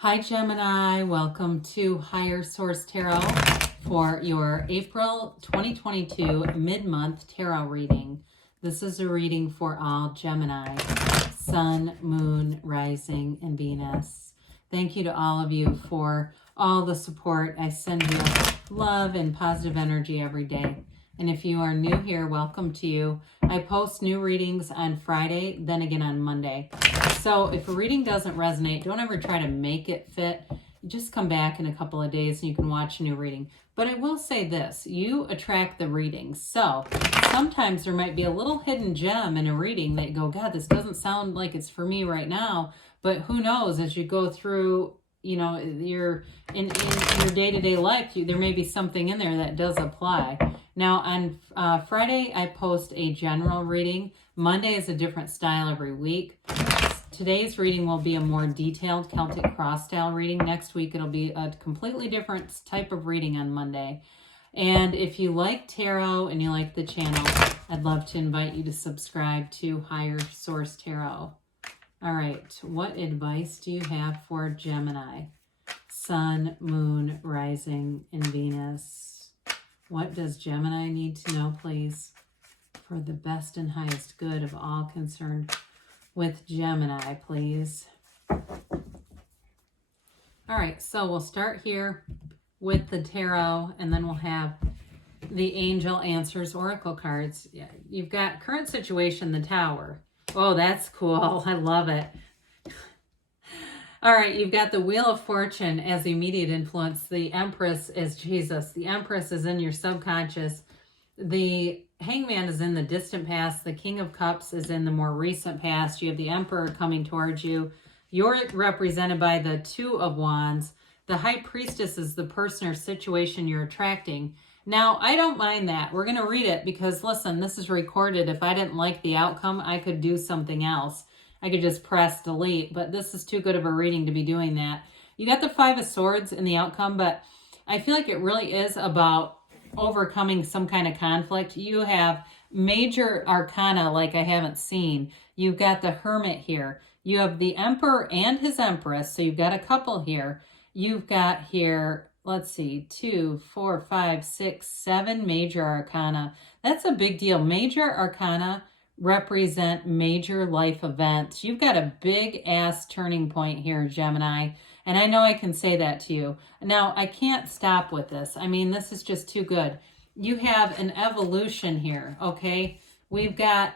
Hi Gemini, welcome to Higher Source Tarot for your April 2022 mid-month tarot reading. This is a reading for all Gemini, Sun, Moon, Rising, and Venus. Thank you to all of you for all the support. I send you love and positive energy every day. And if you are new here, welcome to you. I post new readings on Friday, then again on Monday. So if a reading doesn't resonate, don't ever try to make it fit. Just come back in a couple of days and you can watch a new reading. But I will say this, you attract the readings. So sometimes there might be a little hidden gem in a reading that you go, God, this doesn't sound like it's for me right now. But who knows, as you go through, you know, in your day-to-day life, there may be something in there that does apply. Now on Friday, I post a general reading. Monday is a different style every week. Today's reading will be a more detailed Celtic cross style reading. Next week, it'll be a completely different type of reading on Monday. And if you like tarot and you like the channel, I'd love to invite you to subscribe to Higher Source Tarot. All right, what advice do you have for Gemini? Sun, Moon, Rising, and Venus. What does Gemini need to know, please, for the best and highest good of all concerned with Gemini, please? All right, so we'll start here with the tarot, and then we'll have the Angel Answers Oracle cards. You've got current situation, the Tower. Oh, that's cool. I love it. All right, you've got the Wheel of Fortune as the immediate influence. The Empress is Jesus. The Empress is in your subconscious. The Hangman is in the distant past. The King of Cups is in the more recent past. You have the Emperor coming towards you. You're represented by the Two of Wands. The High Priestess is the person or situation you're attracting. Now, I don't mind that. We're going to read it because, listen, this is recorded. If I didn't like the outcome, I could do something else. I could just press delete, but this is too good of a reading to be doing that. You got the Five of Swords in the outcome, but I feel like it really is about overcoming some kind of conflict. You have Major Arcana like I haven't seen. You've got the Hermit here. You have the Emperor and his Empress, so you've got a couple here. You've got here, let's see, 2, 4, 5, 6, 7 Major Arcana. That's a big deal. Major Arcana represent major life events. You've got a big ass turning point here, Gemini. And I know I can say that to you. Now, I can't stop with this. I mean, this is just too good. You have an evolution here, okay? We've got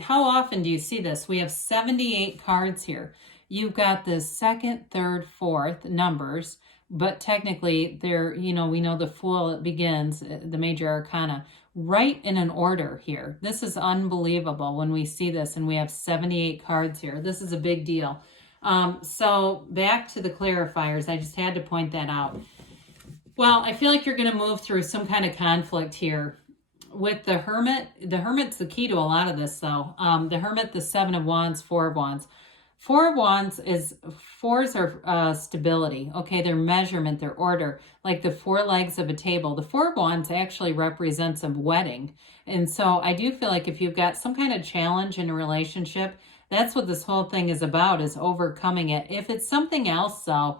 how often do you see this? We have 78 cards here. You've got the second, third, fourth numbers, but technically they're, you know, we know the Fool, it begins, the Major Arcana, right in an order here. This is unbelievable when we see this, and we have 78 cards here. This is a big deal. So back to the clarifiers. I just had to point that out. Well, I feel like you're going to move through some kind of conflict here. With the Hermit, the Hermit's the key to a lot of this, though. The Hermit, the Seven of Wands, Four of Wands. Four of Wands is, fours are stability, okay? Their measurement, their order, like the four legs of a table. The Four of Wands actually represents a wedding. And so I do feel like if you've got some kind of challenge in a relationship, that's what this whole thing is about, is overcoming it. If it's something else, though,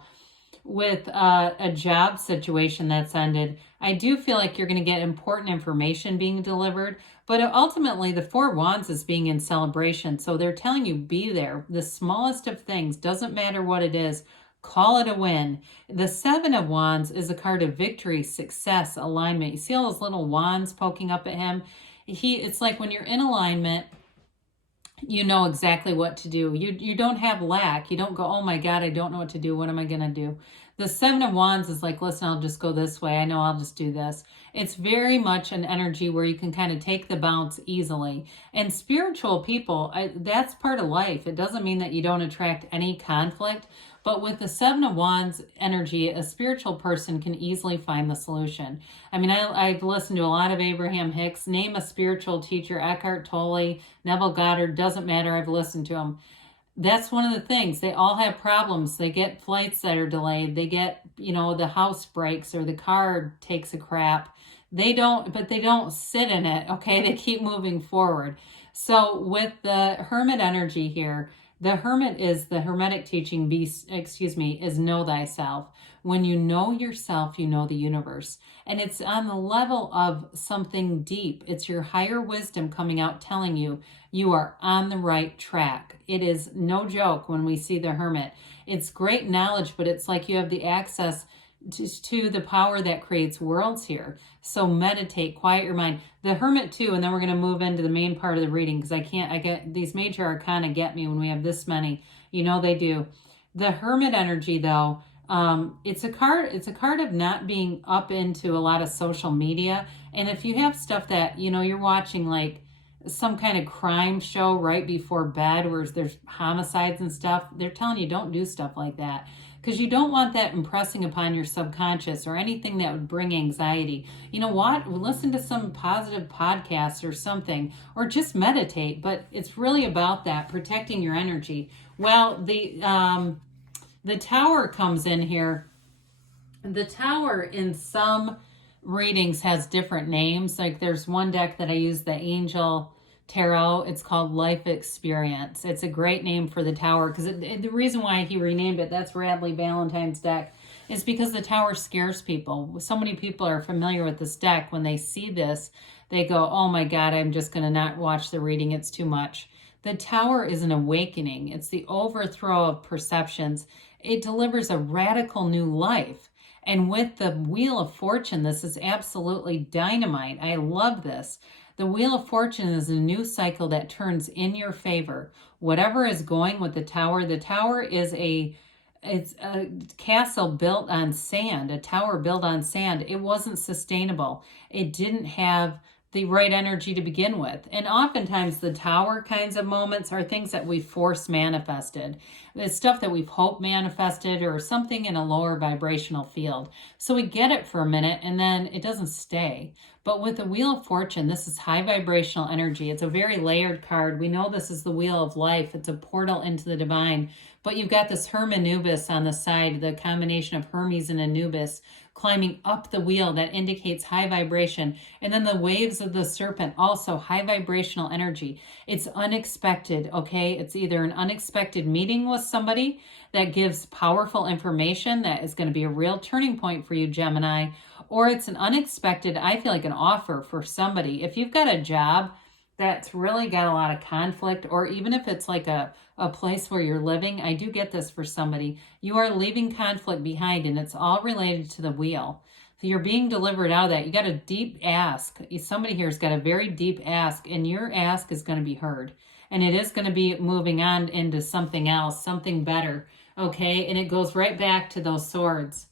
with a job situation that's ended, I do feel like you're going to get important information being delivered. But ultimately, the Four of Wands is being in celebration. So they're telling you, be there. The smallest of things, doesn't matter what it is, call it a win. The Seven of Wands is a card of victory, success, alignment. You see all those little wands poking up at him? It's like when you're in alignment, you know exactly what to do. You don't have lack. You don't go, oh my God, I don't know what to do. What am I going to do? The Seven of Wands is like, listen, I'll just go this way. I know I'll just do this. It's very much an energy where you can kind of take the bounce easily. And spiritual people, that's part of life. It doesn't mean that you don't attract any conflict. But with the Seven of Wands energy, a spiritual person can easily find the solution. I mean, I've listened to a lot of Abraham Hicks. Name a spiritual teacher, Eckhart Tolle, Neville Goddard, doesn't matter. I've listened to them. That's one of the things. They all have problems. They get flights that are delayed. They get, you know, the house breaks or the car takes a crap. They don't sit in it, okay? They keep moving forward. So with the Hermit energy here, The Hermit is the Hermetic teaching, is know thyself. When you know yourself, you know the universe. And it's on the level of something deep. It's your higher wisdom coming out telling you you are on the right track. It is no joke when we see the Hermit. It's great knowledge, but it's like you have the access to the power that creates worlds here. So meditate, quiet your mind. The Hermit too, and then we're going to move into the main part of the reading because I get these Major Arcana get me when we have this many. You know they do. The Hermit energy though, it's a card of not being up into a lot of social media. And if you have stuff that, you're watching like some kind of crime show right before bed where there's homicides and stuff, they're telling you don't do stuff like that. Because you don't want that impressing upon your subconscious or anything that would bring anxiety. You know what? Listen to some positive podcast or something, or just meditate. But it's really about that, protecting your energy. Well, the Tower comes in here. The Tower in some readings has different names. Like there's one deck that I use, the Angel Tarot. It's called Life Experience. It's a great name for the Tower because the reason why he renamed it, that's Radley Valentine's deck, is because the Tower scares people. So many people are familiar with this deck. When they see this, they go, oh my God, I'm just going to not watch the reading. It's too much. The Tower is an awakening. It's the overthrow of perceptions. It delivers a radical new life. And with the Wheel of Fortune, this is absolutely dynamite. I love this. The Wheel of Fortune is a new cycle that turns in your favor. Whatever is going with the Tower is it's a castle built on sand, a tower built on sand. It wasn't sustainable. It didn't have the right energy to begin with. And oftentimes the Tower kinds of moments are things that we force manifested. It's stuff that we've hope manifested or something in a lower vibrational field. So we get it for a minute and then it doesn't stay. But with the Wheel of Fortune, this is high vibrational energy. It's a very layered card. We know this is the Wheel of Life. It's a portal into the divine. But you've got this Hermanubis on the side, the combination of Hermes and Anubis, climbing up the wheel that indicates high vibration. And then the waves of the serpent, also high vibrational energy. It's unexpected, okay? It's either an unexpected meeting with somebody that gives powerful information that is going to be a real turning point for you, Gemini, or it's an unexpected, I feel like an offer for somebody. If you've got a job that's really got a lot of conflict, or even if it's like a place where you're living, I do get this for somebody. You are leaving conflict behind and it's all related to the wheel. So you're being delivered out of that. You got a deep ask. Somebody here has got a very deep ask and your ask is going to be heard. And it is going to be moving on into something else, something better. Okay, and it goes right back to those swords.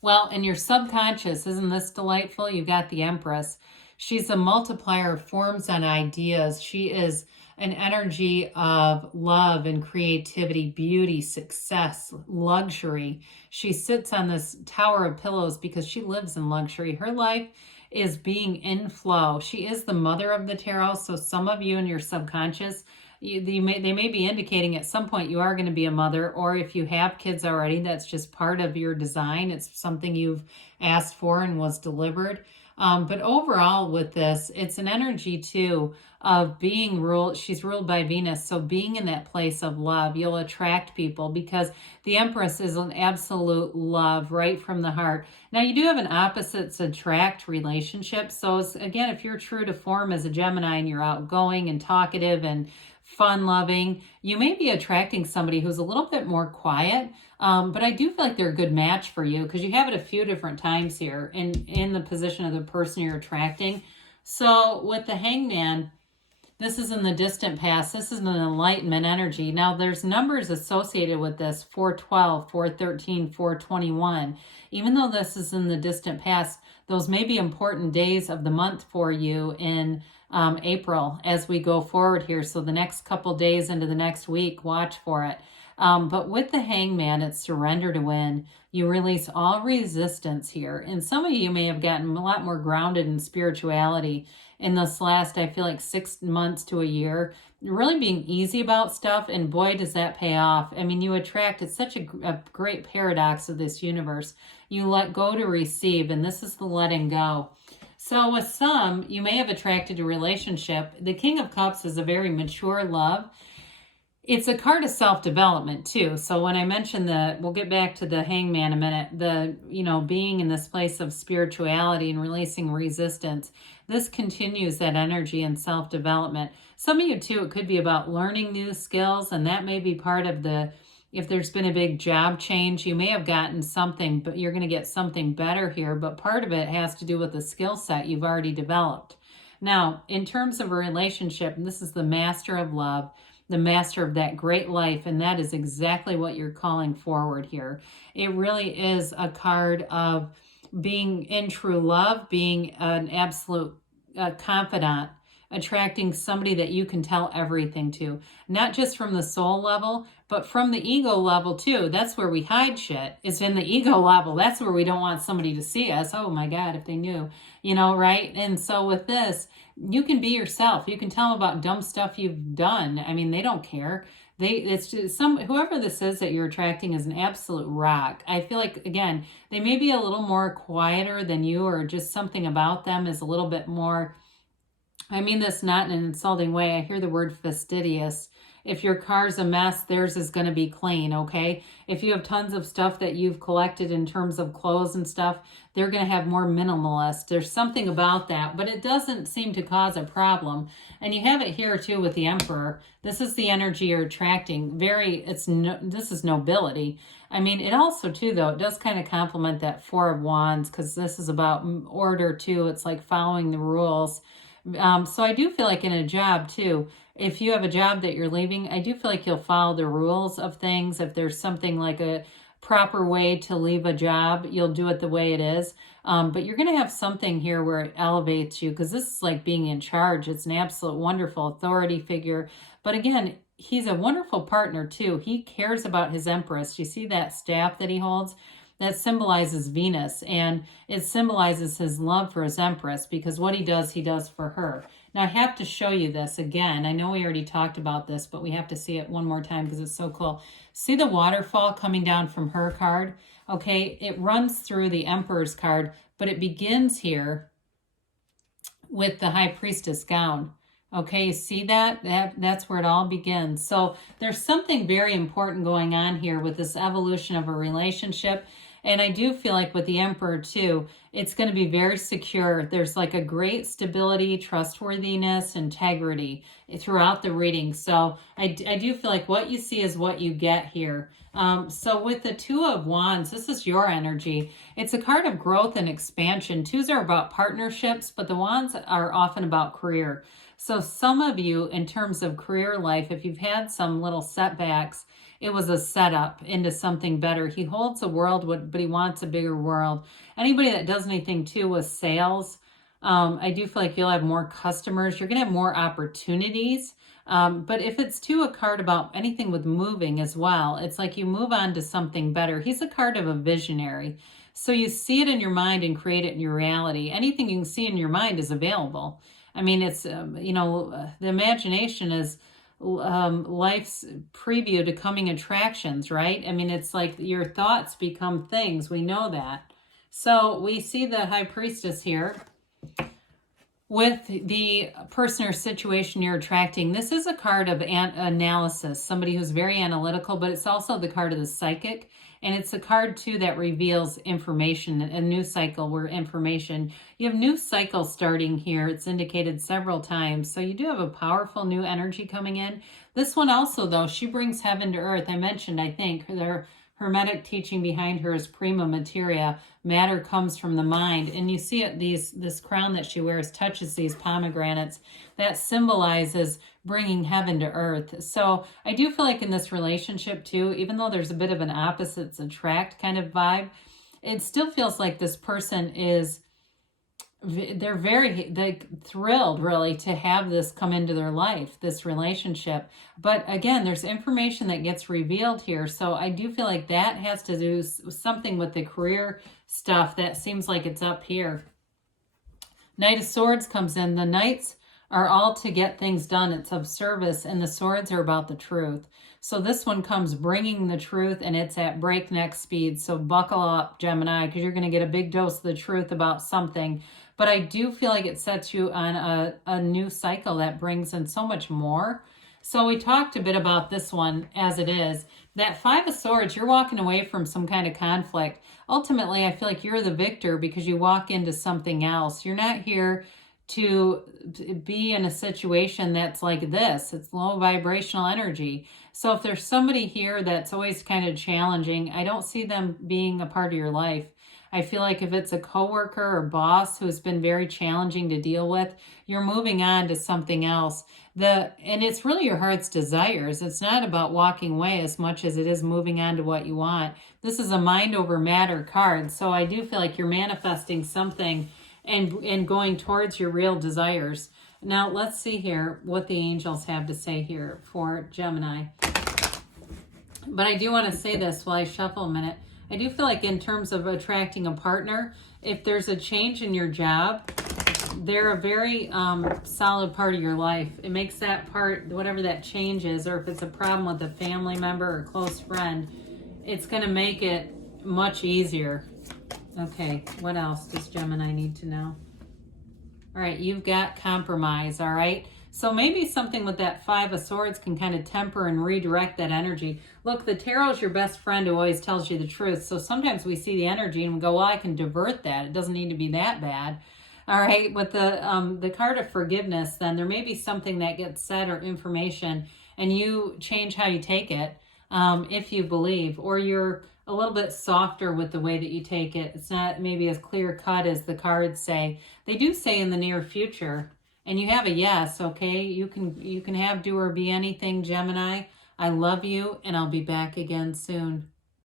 Well, in your subconscious, isn't this delightful? You got the Empress. She's a multiplier of forms and ideas. She is an energy of love and creativity, beauty, success, luxury. She sits on this tower of pillows because she lives in luxury. Her life is being in flow. She is the mother of the tarot. So some of you in your subconscious, they may be indicating at some point you are going to be a mother, or if you have kids already, that's just part of your design. It's something you've asked for and was delivered. But overall with this, it's an energy too of being ruled. She's ruled by Venus. So being in that place of love, you'll attract people because the Empress is an absolute love right from the heart. Now you do have an opposites attract relationship. So again, if you're true to form as a Gemini and you're outgoing and talkative and fun-loving, you may be attracting somebody who's a little bit more quiet, but I do feel like they're a good match for you because you have it a few different times here in the position of the person you're attracting. So with the Hangman, this is in the distant past. This is an enlightenment energy. Now there's numbers associated with this, 412, 413, 421. Even though this is in the distant past, those may be important days of the month for you in April as we go forward here. So the next couple days into the next week, watch for it. But with the Hangman, it's surrender to win. You release all resistance here. And some of you may have gotten a lot more grounded in spirituality in this last, I feel like 6 months to a year. You're really being easy about stuff. And boy, does that pay off. I mean, you attract, it's such a great paradox of this universe. You let go to receive, and this is the letting go. So with some, you may have attracted a relationship. The King of Cups is a very mature love. It's a card of self-development too. So when I mentioned we'll get back to the Hangman in a minute, being in this place of spirituality and releasing resistance, this continues that energy and self-development. Some of you too, it could be about learning new skills, and that may be part of if there's been a big job change, you may have gotten something, but you're going to get something better here. But part of it has to do with the skill set you've already developed. Now, in terms of a relationship, and this is the Master of Love, the master of that great life, and that is exactly what you're calling forward here. It really is a card of being in true love, being an absolute confidant, attracting somebody that you can tell everything to, not just from the soul level, but from the ego level too. That's where we hide shit. It's in the ego level. That's where we don't want somebody to see us. Oh my God, if they knew, right? And so with this, you can be yourself. You can tell them about dumb stuff you've done. I mean, they don't care. It's just whoever this is that you're attracting is an absolute rock. I feel like, again, they may be a little more quieter than you, or just something about them is a little bit more, I mean this not in an insulting way. I hear the word fastidious. If your car's a mess, theirs is going to be clean, okay? If you have tons of stuff that you've collected in terms of clothes and stuff, they're going to have more minimalist. There's something about that, but it doesn't seem to cause a problem. And you have it here too with the Emperor. This is the energy you're attracting. This is nobility. I mean, it also too, though, it does kind of complement that Four of Wands, because this is about order too. It's like following the rules. So I do feel like in a job too, if you have a job that you're leaving, I do feel like you'll follow the rules of things. If there's something like a proper way to leave a job, you'll do it the way it is. But you're going to have something here where it elevates you, because this is like being in charge. It's an absolute wonderful authority figure. But again, he's a wonderful partner too. He cares about his Empress. You see that staff that he holds? That symbolizes Venus, and it symbolizes his love for his Empress, because what he does for her. Now, I have to show you this again. I know we already talked about this, but we have to see it one more time because it's so cool. See the waterfall coming down from her card? Okay, it runs through the Emperor's card, but it begins here with the High Priestess gown. Okay, you see that? That's where it all begins. So there's something very important going on here with this evolution of a relationship. And I do feel like with the Emperor too, it's going to be very secure. There's like a great stability, trustworthiness, integrity throughout the reading. So I do feel like what you see is what you get here. So with the Two of Wands, this is your energy. It's a card of growth and expansion. Twos are about partnerships, but the Wands are often about career. So some of you, in terms of career life, if you've had some little setbacks, it was a setup into something better. He holds a world, but he wants a bigger world. Anybody that does anything too with sales, I do feel like you'll have more customers. You're going to have more opportunities. But if it's too a card about anything with moving as well, it's like you move on to something better. He's a card of a visionary. So you see it in your mind and create it in your reality. Anything you can see in your mind is available. I mean, it's, the imagination is life's preview to coming attractions, right? I mean, it's like your thoughts become things. We know that. So we see the High Priestess here with the person or situation you're attracting. This is a card of analysis, somebody who's very analytical, but it's also the card of the psychic. And it's a card, too, that reveals information, a new cycle where information. You have new cycles starting here. It's indicated several times. So you do have a powerful new energy coming in. This one also, though, she brings heaven to earth. I mentioned, I think, their Hermetic teaching behind her is prima materia. Matter comes from the mind. And you see it, this crown that she wears touches these pomegranates. That symbolizes bringing heaven to earth. So I do feel like in this relationship too, even though there's a bit of an opposites attract kind of vibe, it still feels like this person is, they're thrilled really to have this come into their life, this relationship. But again, there's information that gets revealed here. So I do feel like that has to do something with the career stuff that seems like it's up here. Knight of Swords comes in. The Knights are all to get things done. It's of service, and the Swords are about the truth. So this one comes bringing the truth, and it's at breakneck speed. So buckle up, Gemini, because you're going to get a big dose of the truth about something. But I do feel like it sets you on a new cycle that brings in so much more. So we talked a bit about this one as it is. That Five of Swords, you're walking away from some kind of conflict. Ultimately, I feel like you're the victor because you walk into something else. You're not here to be in a situation that's like this. It's low vibrational energy. So if there's somebody here that's always kind of challenging, I don't see them being a part of your life. I feel like if it's a coworker or boss who's been very challenging to deal with, you're moving on to something else. And it's really your heart's desires. It's not about walking away as much as it is moving on to what you want. This is a mind over matter card. So I do feel like you're manifesting something and going towards your real desires. Now let's see here what the angels have to say here for Gemini. But I do want to say this while I shuffle a minute. I do feel like in terms of attracting a partner, if there's a change in your job, they're a very solid part of your life. It makes that part, whatever that change is, or if it's a problem with a family member or close friend, it's going to make it much easier. Okay, what else does Gemini need to know? All right, you've got compromise, all right? So maybe something with that Five of Swords can kind of temper and redirect that energy. Look, the tarot is your best friend who always tells you the truth. So sometimes we see the energy and we go, well, I can divert that. It doesn't need to be that bad. All right, with the card of forgiveness, then there may be something that gets said or information and you change how you take it if you believe, or you're a little bit softer with the way that you take it. It's not maybe as clear cut as the cards say. They do say in the near future. And you have a yes, okay? You can have, do, or be anything, Gemini. I love you, and I'll be back again soon.